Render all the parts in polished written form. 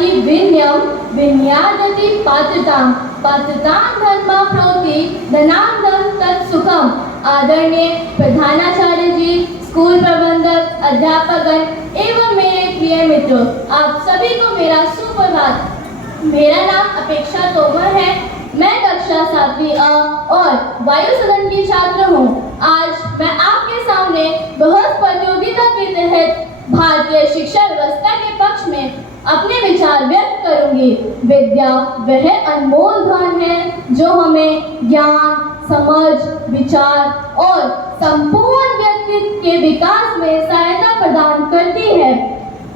विद्यार्थी विनयम विनयादति पात्रताम पात्रताम धर्म प्रोति धनार्दम तत्सुखम। आदरणीय प्रधानाचार्य जी, स्कूल प्रबंधक, अध्यापकगण एवं मेरे प्रिय मित्रों, आप सभी को मेरा सुप्रभात। मेरा नाम अपेक्षा तोमर है। मैं कक्षा 7वीं अ और वायु सदन की छात्र हूँ। आज मैं आपके सामने बहस प्रतियोगिता के तहत भारतीय शिक्षा व्यवस्था के पक्ष में अपने विचार व्यक्त करूंगी। विद्या वह अनमोल धन है जो हमें ज्ञान, समझ, विचार और संपूर्ण व्यक्तित्व के विकास में सहायता प्रदान करती है।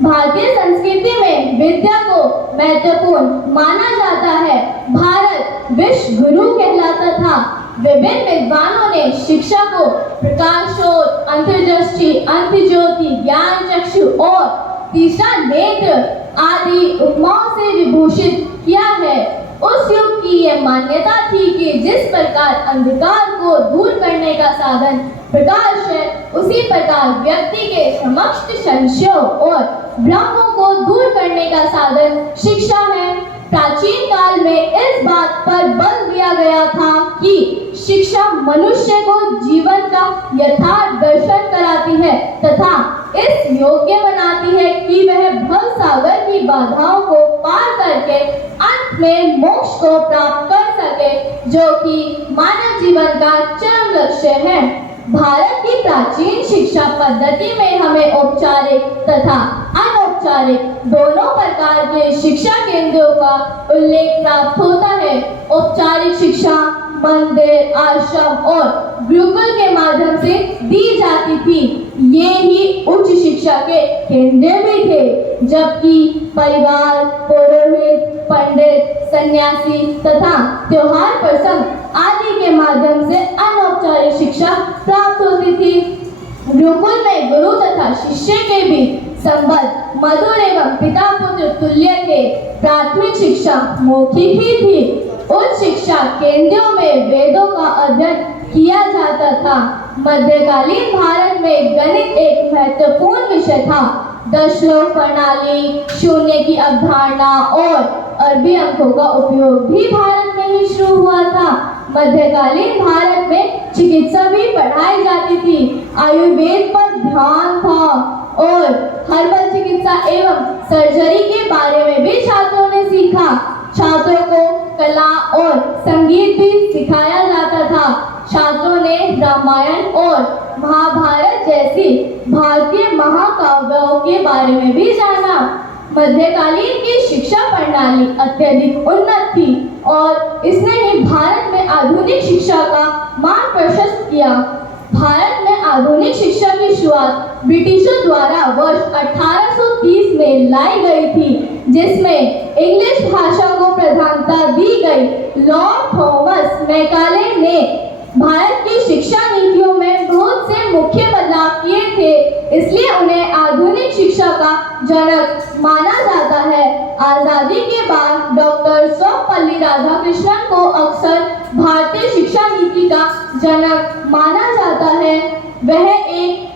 भारतीय संस्कृति में विद्या को महत्वपूर्ण माना जाता है। भारत विश्व गुरु कहलाता था। विभिन्न विद्वानों ने शिक्षा को प्रकाशोत्तर, अंतर्दृष्टि, अंतर्ज्योति, ज्ञान चक्षु और तीसरा नेत्र आदि उपमाओं से विभूषित किया है। उस युग की यह मान्यता थी कि जिस प्रकार अंधकार को दूर करने का साधन प्रकाश है, उसी प्रकार व्यक्ति के समस्त संशयों और भ्रमों को दूर करने का साधन शिक्षा है। प्राचीन काल में इस बात पर बल दिया गया था कि शिक्षा मनुष्य को जीवन का यथार्थ दर्शन कराती है तथा इस योग्य बनाती है कि वह भव सागर की बाधाओं को पार करके अंत में मोक्ष को प्राप्त कर सके, जो कि मानव जीवन का चरम लक्ष्य है। भारत की प्राचीन शिक्षा पद्धति में हमें औपचारिक तथा अनौपचारिक दोनों प्रकार के शिक्षा केंद्रों का उल्लेख प्राप्त होता है। औपचारिक शिक्षा मंदिर, आश्रम और गुरुकुल के माध्यम से दी जाती थी। ये ही उच्च शिक्षा के केंद्र भी थे, जबकि परिवार, पुरोहित, पंडित, सन्यासी तथा त्योहार प्रसंग आदि के माध्यम से अनौपचारिक शिक्षा प्राप्त होती थी। गुरुकुल में गुरु तथा शिष्य के बीच संबंध मधुर एवं पिता पुत्र तुल्य थे। प्राथमिक शिक्षा मौखिक ही थी। उच्च शिक्षा केंद्रों में वेदों का अध्ययन किया जाता था। मध्यकालीन भारत में गणित एक महत्वपूर्ण विषय था। दशलोक प्रणाली, शून्य की अवधारणा और अरबी अंकों का उपयोग भी भारत में ही शुरू हुआ था। मध्यकालीन भारत में चिकित्सा भी पढ़ाई जाती थी। आयुर्वेद पर ध्यान था और हर्बल चिकित्सा एवं सर्जरी के बारे में भी छात्रों ने सीखा। छात्रों को कला और संगीत भी सिखाया जाता था। छात्रों ने रामायण और महाभारत जैसी भारतीय महाकाव्यों के बारे में भी जाना। मध्यकालीन की शिक्षा प्रणाली अत्यधिक उन्नत थी और इसने ही भारत में आधुनिक शिक्षा का मार्ग प्रशस्त किया। भारत में आधुनिक शिक्षा की शुरुआत ब्रिटिशों द्वारा वर्ष 1830 में लाई गई थी, जिसमें इंग्लिश भाषा को प्रधानता दी गई। लॉर्ड थॉमस मैकाले ने भारत की शिक्षा नीतियों में बहुत से मुख्य बदलाव किए थे, इसलिए उन्हें आधुनिक शिक्षा का जनक माना जाता है। आजादी के बाद डॉक्टर सर्वपल्ली राधाकृष्णन को अक्सर भारतीय शिक्षा नीति का जनक माना जाता है। वह एक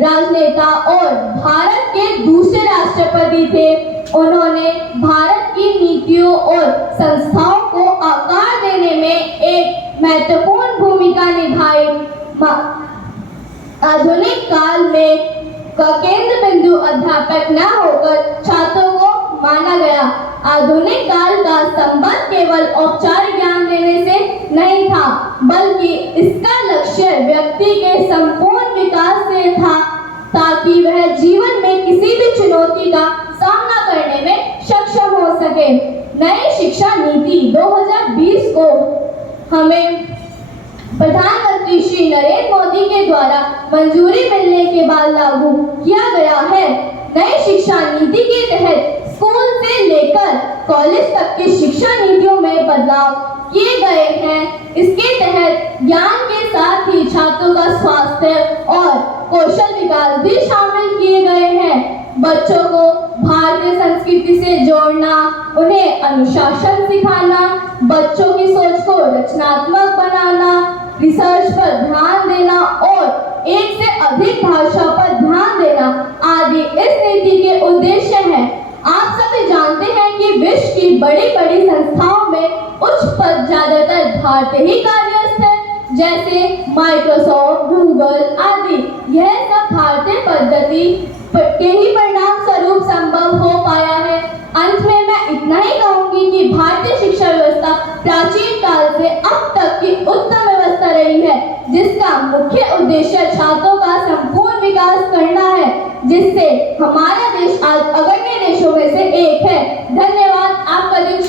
राजनेता और भारत के दूसरे राष्ट्रपति थे। उन्होंने भारत की नीतियों और संस्थाओं को आकार देने में एक महत्वपूर्ण भूमिका निभाई। आधुनिक काल में का केंद्र बिंदु अध्यापक न होकर छात्रों को माना गया। आधुनिक काल का संबंध केवल औपचारिक ज्ञान देने से नहीं था, बल्कि इसका लक्ष्य व्यक्ति के संपूर्ण विकास से था, ताकि वह जीवन में किसी भी चुनौती का सामना करने में सक्षम हो सके। नई शिक्षा नीति 2020 को हमें प्रधानमंत्री श्री नरेंद्र मोदी के द्वारा मंजूरी मिलने के बाद लागू किया गया है। नई शिक्षा नीति के तहत स्कूल से लेकर कॉलेज तक की शिक्षा नीतियों में बदलाव किए गए हैं। इसके तहत ज्ञान के साथ ही छात्रों का स्वास्थ्य और कौशल विकास भी शामिल किए गए हैं। बच्चों को भारतीय संस्कृति से जोड़ना, उन्हें अनुशासन सिखाना, बच्चों की सोच को रचनात्मक बनाना, रिसर्च पर ध्यान देना और एक से अधिक भाषा पर ध्यान देना आदि इस नीति के उद्देश्य हैं। बड़ी बड़ी संस्थाओं में उच्च पद ज्यादातर भारतीय ही कार्यस्थ हैं, जैसे माइक्रोसॉफ्ट, गूगल आदि। यह सब भारतीय पद्धति के ही परिणाम स्वरूप संभव हो पाया है। अंत में मैं इतना ही कहूंगी कि भारतीय शिक्षा व्यवस्था प्राचीन काल से अब तक की उत्तम व्यवस्था रही है, जिसका मुख्य उद्देश्य छात्रों का संपूर्ण विकास करना है, जिससे हमारा देश आज अग्रणी देशों में से एक है। धन्यवाद। आपका दिन